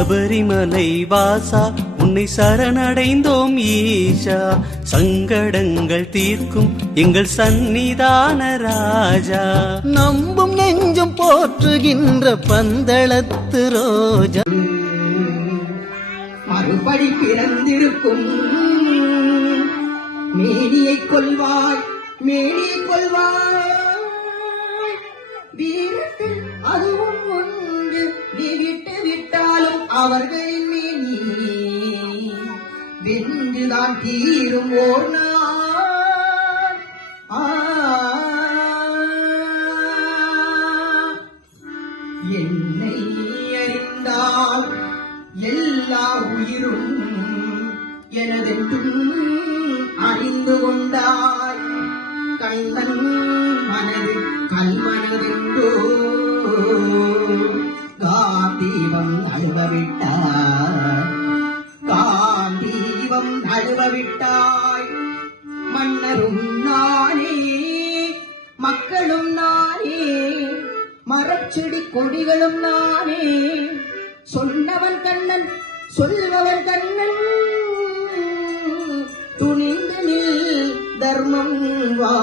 சபரிமலை வாசா உன்னை சரணடைந்தோம் ஈஷா. சங்கடங்கள் தீர்க்கும் எங்கள் சந்நிதான ராஜா. நம்பும் நெஞ்சும் போற்றுகின்ற பந்தளத்து ரோஜா. மறுபடி பிறந்திருக்கும். மேனியை கொள்வாய் மேனியை கொள்வாய். வீரத்தில் அதுவும் ஒன்று அவர்கள் விட்டு விட்டாலும் வென்றுதான் தீரும் ஓர் என்னை அறிந்தால் எல்லா உயிரும் எனதென்றும் அறிந்து கொண்டாய். கண்ணன் மனது கல்மனதென்றோ காந்தீபம் அழுவவிட்டார் காந்தீபம் அழுவவிட்டாய். மன்னரும் நானே மக்களும் நானே மரச்செடி கொடிகளும் நானே. சொன்னவன் கண்ணன் சொல்பவன் கண்ணன். துணிந்து நில் தர்மம் வா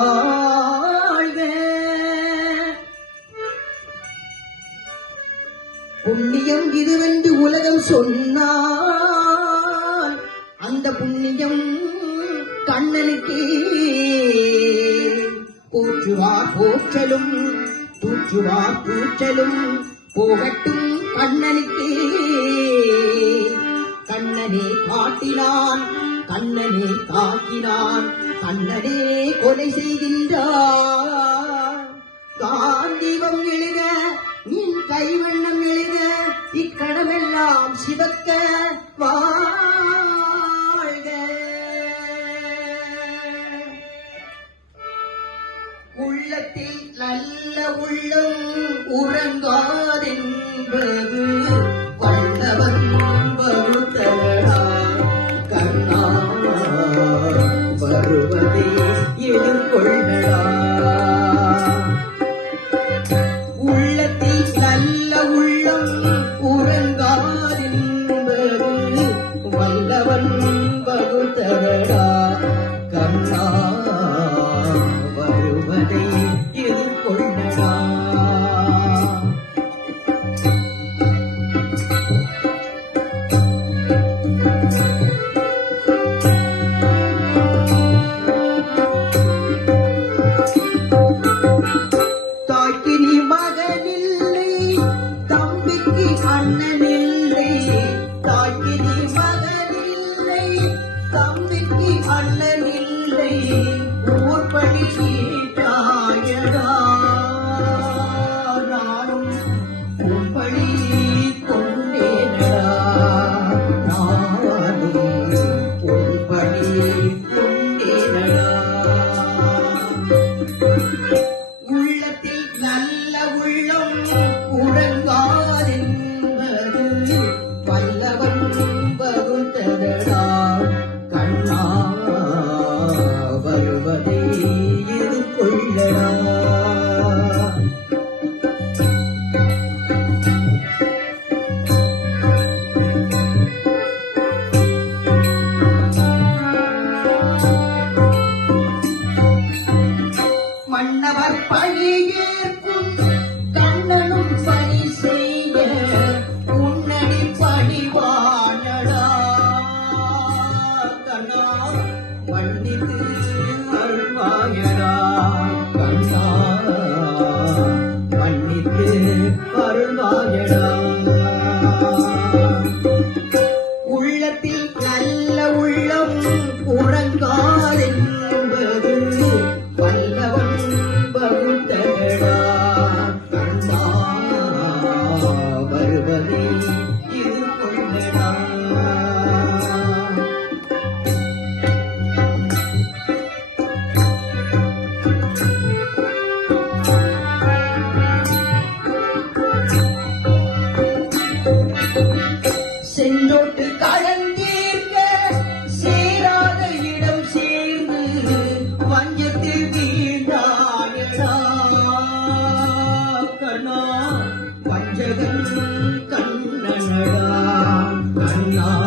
புண்ணியம் இதுவென்று உலகம் சொன்னால் அந்த புண்ணியம் கண்ணனுக்கே போற்றுவார் போற்றலும் தூற்றுவார் தூற்றலும் போகட்டும் கண்ணனுக்கே. கண்ணனே காட்டினான் கண்ணனே தாக்கினான் கண்ணனே கொலை செய்கின்றார் காந்தீபம் எழுக நின் கைவண்ணம் எழுத இக்கடமெல்லாம் சிவக்க வாழ்க. உள்ளத்தில் நல்ல உள்ளம் உறங்காதென்பது அடடா தாய்க்கு நீ மகனில்லை தம்பிக்கு அண்ணன் அண்ணனில்லை ஊர்படி தாயதா மன்னவர் பழியேற்கும் கண்ணனும் பணி செய்ய உன்னடி பணிவானடா. கண்ணா மன்னித்து அருள்வா love.